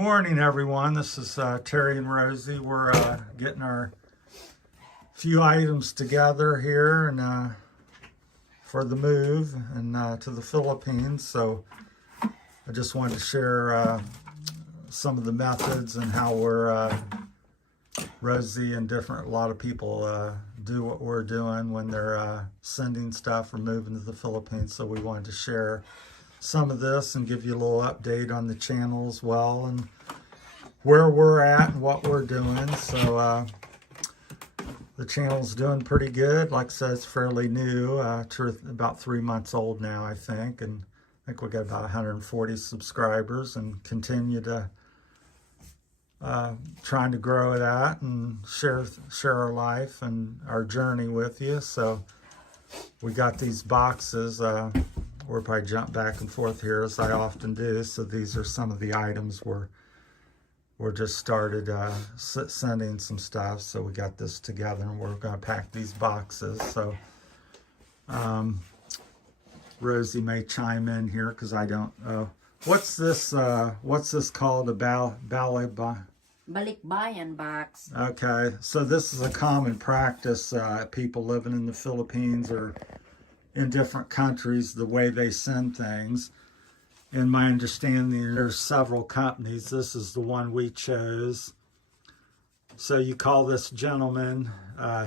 Morning, everyone. This is Terry and Rosie. We're getting our few items together here and for the move and to the Philippines. So I just wanted to share some of the methods and how we're Rosie and a lot of people do what we're doing when they're sending stuff or moving to the Philippines. So we wanted to share some of this and give you a little update on the channel as well and where we're at and what we're doing. So the channel's doing pretty good. Like I said, it's fairly new, about 3 months old now, I think, and I think we got about 140 subscribers and continue to trying to grow that and share our life and our journey with you. So we got these boxes. We'll probably jump back and forth here as I often do. So these are some of the items we're just started sending some stuff. So we got this together and we're going to pack these boxes. So Rosie may chime in here because I don't know. What's this called? A Balikbayan box. Okay, so this is a common practice. People living in the Philippines or in different countries, the way they send things. In my understanding, there's several companies. This is the one we chose. So you call this gentleman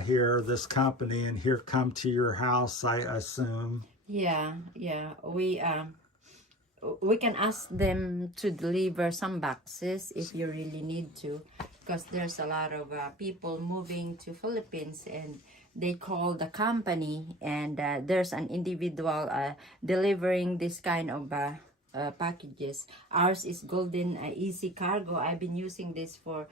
here, this company, and here come to your house, I assume. Yeah. We can ask them to deliver some boxes if you really need to, because there's a lot of people moving to Philippines and they call the company and there's an individual delivering this kind of packages. Ours is Golden Easy Cargo. I've been using this for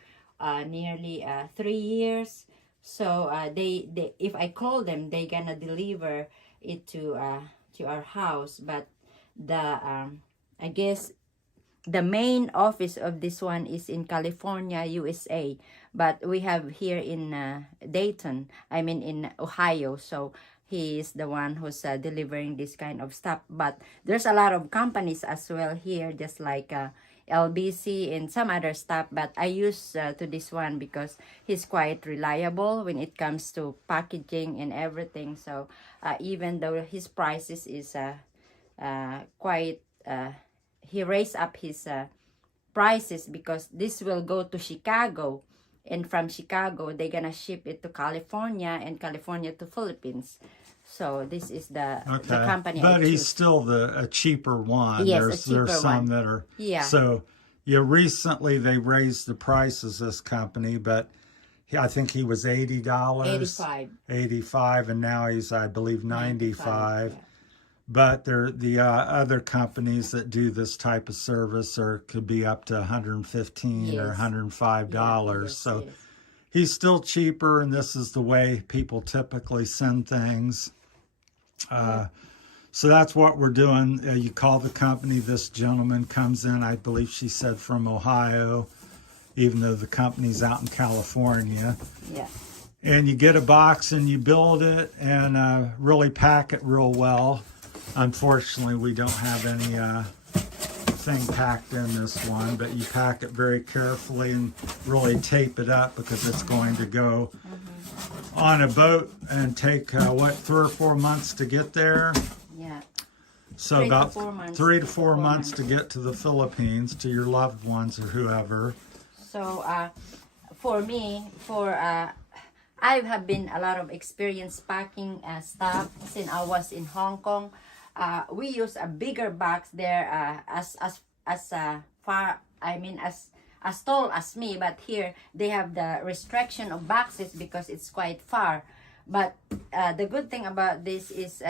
nearly 3 years. So they if I call them, they gonna deliver it to our house. But the I guess the main office of this one is in California, USA, but we have here in Dayton, I mean in Ohio. So he is the one who's delivering this kind of stuff. But there's a lot of companies as well here, just like LBC and some other stuff. But I use to this one because he's quite reliable when it comes to packaging and everything. So even though his prices is quite he raised up his prices because this will go to Chicago, and from Chicago they're gonna ship it to California and California to Philippines. So this is the company. But he's still a cheaper one. Yes, there's some that are. Yeah. So recently they raised the prices, this company, but I think he was $80. 85, and now he's, I believe, 95. Yeah. But the other companies that do this type of service could be up to $115 or $105. So he's still cheaper, and this is the way people typically send things. So that's what we're doing. You call the company. This gentleman comes in, I believe she said from Ohio, even though the company's out in California. Yeah. And you get a box and you build it and really pack it real well. Unfortunately, we don't have any thing packed in this one, but you pack it very carefully and really tape it up because it's going to go on a boat and take, 3 or 4 months to get there? Yeah. So about 3 to 4 months to get to the Philippines, to your loved ones or whoever. So for me, I have been a lot of experience packing stuff since I was in Hong Kong. We use a bigger box there as far, I mean as tall as me, but here they have the restriction of boxes because it's quite far. But the good thing about this is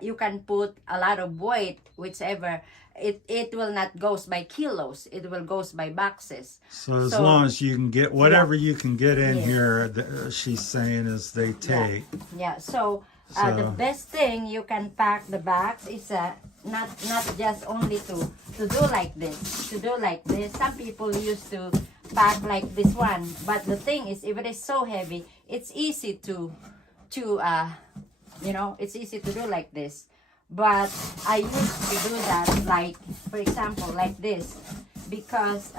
you can put a lot of weight, whichever. It will not goes by kilos, it will goes by boxes. So as long as you can get whatever you can get in here, she's saying is they take. Yeah. So the best thing you can pack the box is not just only to do like this. Some people used to pack like this one, but the thing is, if it is so heavy, it's easy to it's easy to do like this. But I used to do that, like, for example, like this. because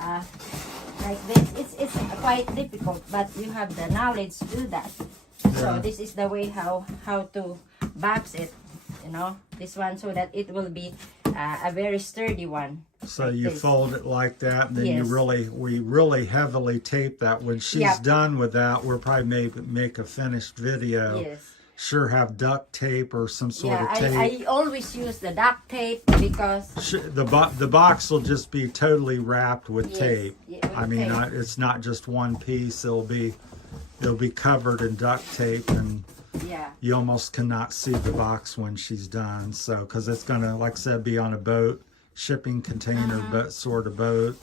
like this, it's quite difficult, but you have the knowledge to do that. So Yeah. this is the way how to box it, you know, this one, so that it will be a very sturdy one. So like you this. fold it like that, and then Yes. we really heavily tape that. When she's Yep. done with that, we'll probably make a finished video. Yes. Sure, have duct tape or some sort Yeah, of tape. I always use the duct tape because The box will just be totally wrapped with Yes, tape. yeah, with I mean, tape. it's not just one piece. It'll be covered in duct tape, and yeah, you almost cannot see the box when she's done. So, because it's gonna, like I said, be on a boat, shipping container, but sort of boat,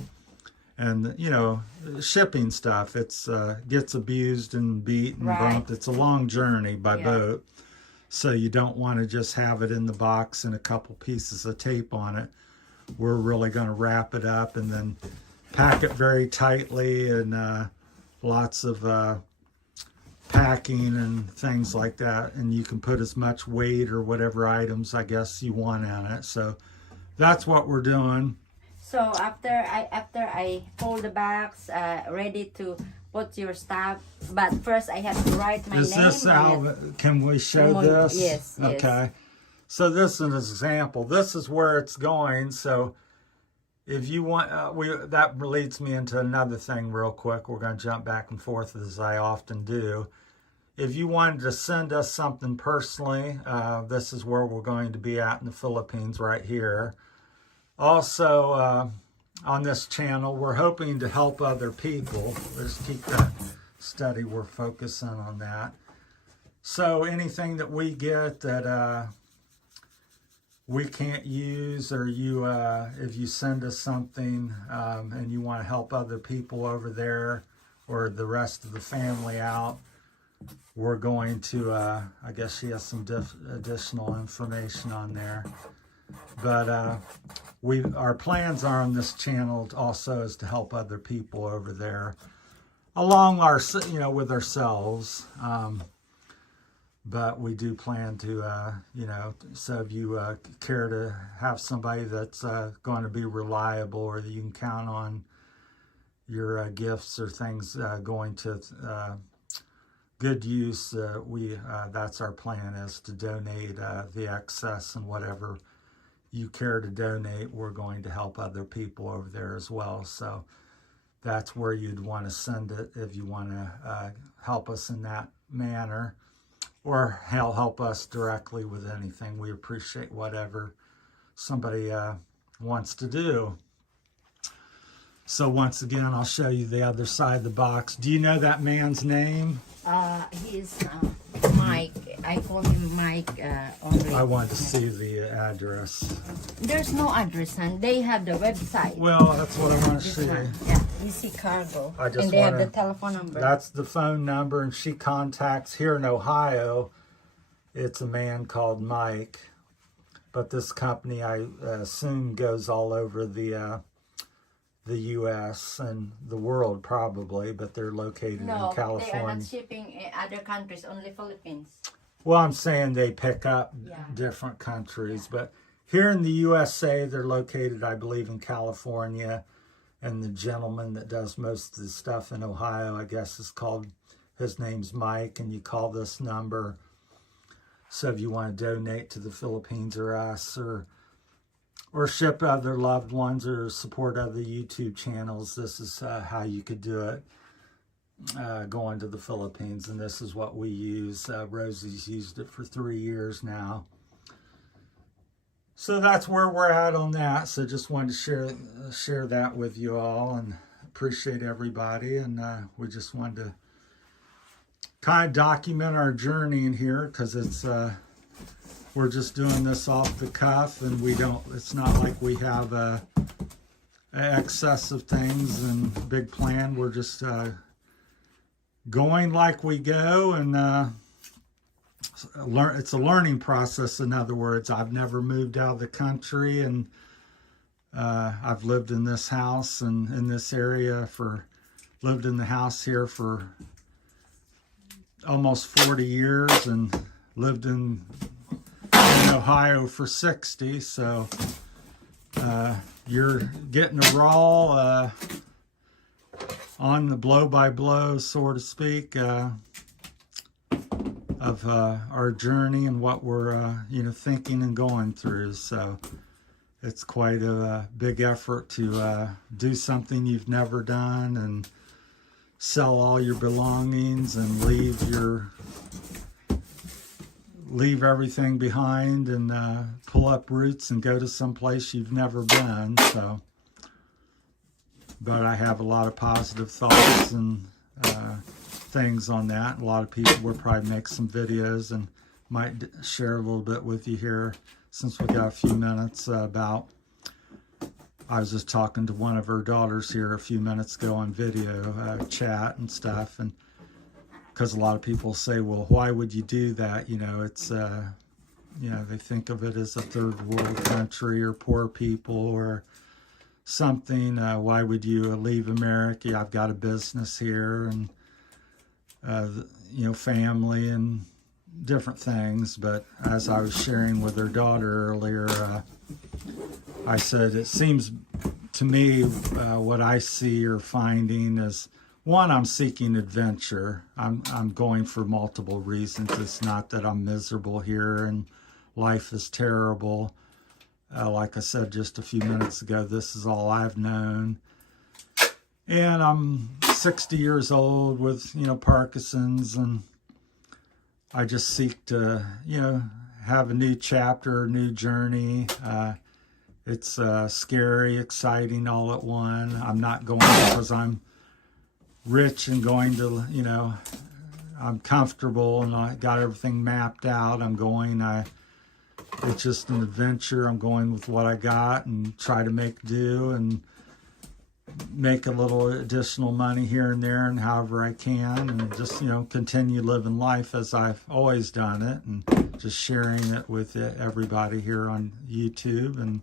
and you know, shipping stuff. It's gets abused and beat and Right. bumped. It's a long journey by Yeah. boat. So you don't want to just have it in the box and a couple pieces of tape on it. We're really going to wrap it up and then pack it very tightly, and lots of packing and things like that. And you can put as much weight or whatever items I guess you want on it. So that's what we're doing. so after I fold the box, ready to put your stuff, but first I have to write my Is name this on it. how, can we show Mon- this? yes, yes. Okay. So this is an example. This is where it's going. So if you want, that leads me into another thing real quick. We're going to jump back and forth as I often do. If you wanted to send us something personally, this is where we're going to be at in the Philippines right here. Also, on this channel, we're hoping to help other people. Let's keep that steady. We're focusing on that. So anything that we get that we can't use, or you, if you send us something and you want to help other people over there or the rest of the family out, we're going to, I guess she has some additional information on there. But our plans are on this channel also is to help other people over there along our, with ourselves. But we do plan to, so if you care to have somebody that's going to be reliable, or that you can count on your gifts or things going to good use, that's our plan, is to donate the excess, and whatever you care to donate, we're going to help other people over there as well. So that's where you'd want to send it if you want to help us in that manner, or help us directly with anything. We appreciate whatever somebody wants to do. So once again, I'll show you the other side of the box. Do you know that man's name? He's Mike. I call him Mike only. I wanted to see the address. There's no address, and they have the website. Well, that's what I want to This see. one. Yeah, EC Cargo. I just and they have wanna- the telephone number. That's the phone number, and she contacts here in Ohio. It's a man called Mike, but this company, I assume, goes all over the U.S. and the world probably, but they're located no, in they are California. not shipping in other countries, only Philippines. Well, I'm saying they pick up Yeah. different countries, but here in the USA, they're located, I believe, in California. And the gentleman that does most of the stuff in Ohio, I guess, his name's Mike, and you call this number. So if you want to donate to the Philippines or us, or ship other loved ones, or support other YouTube channels, this is how you could do it, going to the Philippines. And this is what we use. Rosie's used it for 3 years now. So that's where we're at on that. So just wanted to share that with you all, and appreciate everybody. And we just wanted to kind of document our journey in here, because it's we're just doing this off the cuff, and it's not like we have excess of things and big plan. We're just going like we go, and it's a learning process. In other words, I've never moved out of the country, and I've lived in this house and in this area lived in the house here for almost 40 years, and lived in Ohio for 60. So you're getting a raw on the blow-by-blow, so to speak, of our journey and what we're, thinking and going through. So it's quite a big effort to do something you've never done and sell all your belongings and leave everything behind and pull up roots and go to some place you've never been. So, but I have a lot of positive thoughts and things on that. A lot of people will probably make some videos and might share a little bit with you here since we got a few minutes about. I was just talking to one of her daughters here a few minutes ago on video chat and stuff, and because a lot of people say, well, why would you do that? It's they think of it as a third world country or poor people or something. Why would you leave America? I've got a business here and family and different things. But as I was sharing with her daughter earlier, I said, it seems to me what I see or finding is, one, I'm seeking adventure. I'm going for multiple reasons. It's not that I'm miserable here and life is terrible. Like I said just a few minutes ago, this is all I've known. And I'm 60 years old with, Parkinson's, and I just seek to, have a new chapter, a new journey. It's scary, exciting all at once. I'm not going because I'm rich and going to, I'm comfortable and I got everything mapped out. It's just an adventure. I'm going with what I got and try to make do and make a little additional money here and there and however I can, and just, continue living life as I've always done it, and just sharing it with everybody here on YouTube and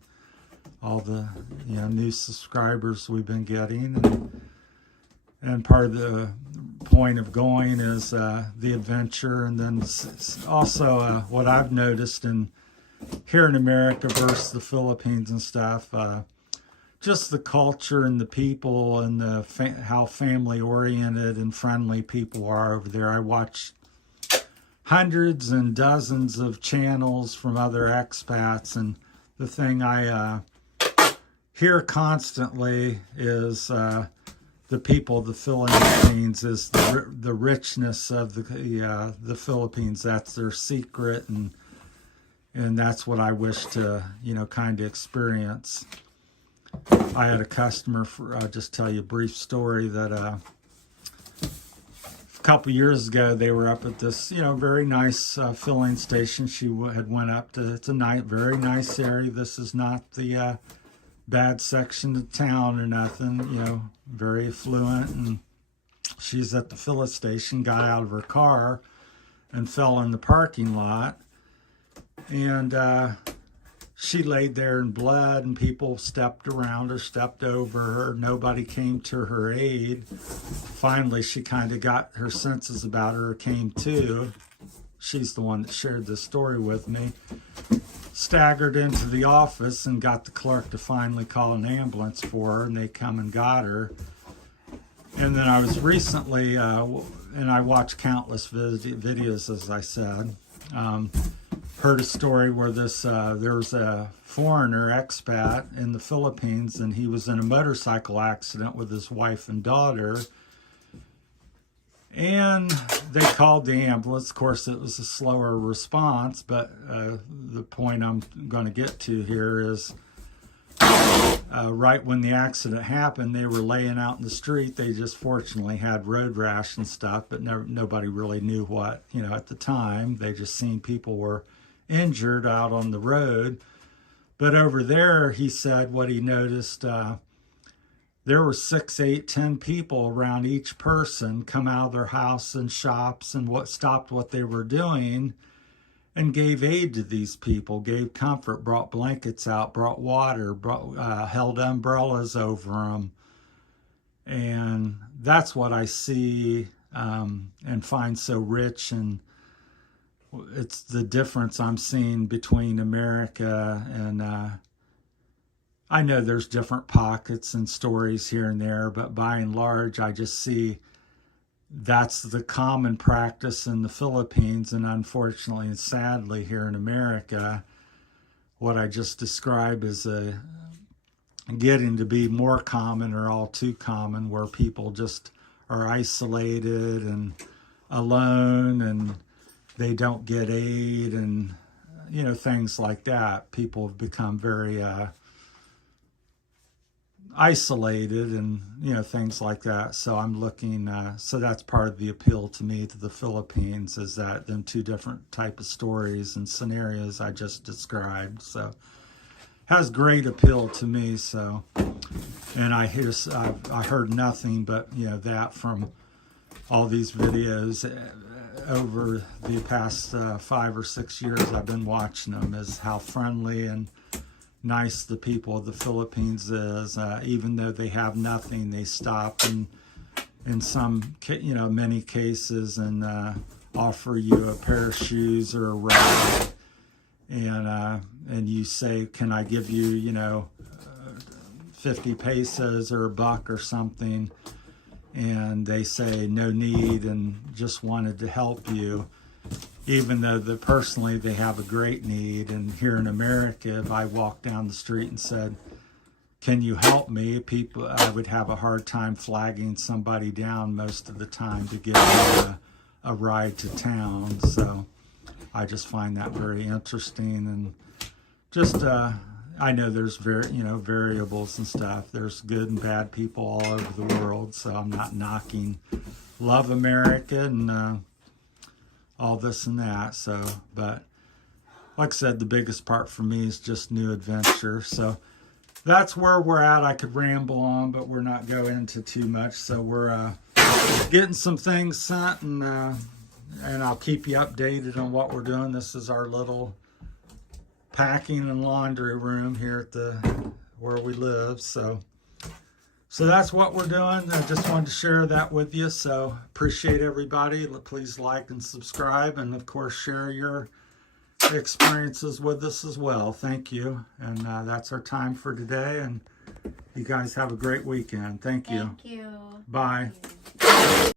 all the, new subscribers we've been getting. And part of the point of going is the adventure, and then also what I've noticed here in America versus the Philippines and stuff, just the culture and the people and how family oriented and friendly people are over there. I watch hundreds and dozens of channels from other expats, and the thing I hear constantly is the people of the Philippines is the richness of the Philippines. That's their secret, and that's what I wish to kind of experience. I had a customer I'll just tell you a brief story that a couple years ago they were up at this very nice filling station. She had went up to, it's a very nice area. This is not the bad section of town or nothing, very affluent. And she's at the filling station, got out of her car and fell in the parking lot, and she laid there in blood, and people stepped around her, stepped over her. Nobody came to her aid. Finally, she kind of got her senses about her, came to. She's the one that shared this story with me. Staggered into the office and got the clerk to finally call an ambulance for her, and they come and got her. And then I was recently, and I watched countless videos, as I said, heard a story where there was a foreigner expat in the Philippines, and he was in a motorcycle accident with his wife and daughter. And they called the ambulance. Of course, it was a slower response, but the point I'm going to get to here is right when the accident happened, they were laying out in the street. They just fortunately had road rash and stuff, but nobody really knew what, at the time. They just seen people were injured out on the road. But over there, he said what he noticed, there were 6, 8, 10 people around each person come out of their house and shops and stopped what they were doing and gave aid to these people, gave comfort, brought blankets out, brought water, held umbrellas over them. And that's what I see and find so rich, and it's the difference I'm seeing between America and I know there's different pockets and stories here and there, but by and large, I just see that's the common practice in the Philippines, and unfortunately and sadly here in America, what I just described is getting to be more common or all too common, where people just are isolated and alone and they don't get aid and, you know, things like that. People have become very isolated and, you know, things like that. So I'm looking, so that's part of the appeal to me to the Philippines, is that them two different type of stories and scenarios I just described. So has great appeal to me. So, and I heard nothing but, you know, that from all these videos over the past 5 or 6 years I've been watching them, is how friendly and nice the people of the Philippines is. Even though they have nothing, they stop and in some, you know, many cases, and offer you a pair of shoes or a ride, and you say, can I give you, you know, 50 pesos or a buck or something, and they say no need and just wanted to help you, even though personally they have a great need. And here in America, if I walked down the street and said, can you help me, I would have a hard time flagging somebody down most of the time to give me a ride to town. So I just find that very interesting. And just I know there's variables and stuff. There's good and bad people all over the world, so I'm not knocking. Love America and all this and that. So, but like I said, the biggest part for me is just new adventure. So that's where we're at. I could ramble on, but we're not going into too much. So we're getting some things sent, and I'll keep you updated on what we're doing. This is our little packing and laundry room here at where we live. So that's what we're doing. I just wanted to share that with you. So appreciate everybody. Please like and subscribe, and of course share your experiences with us as well. Thank you. And that's our time for today, and you guys have a great weekend. Thank you. Thank you. Bye. Thank you.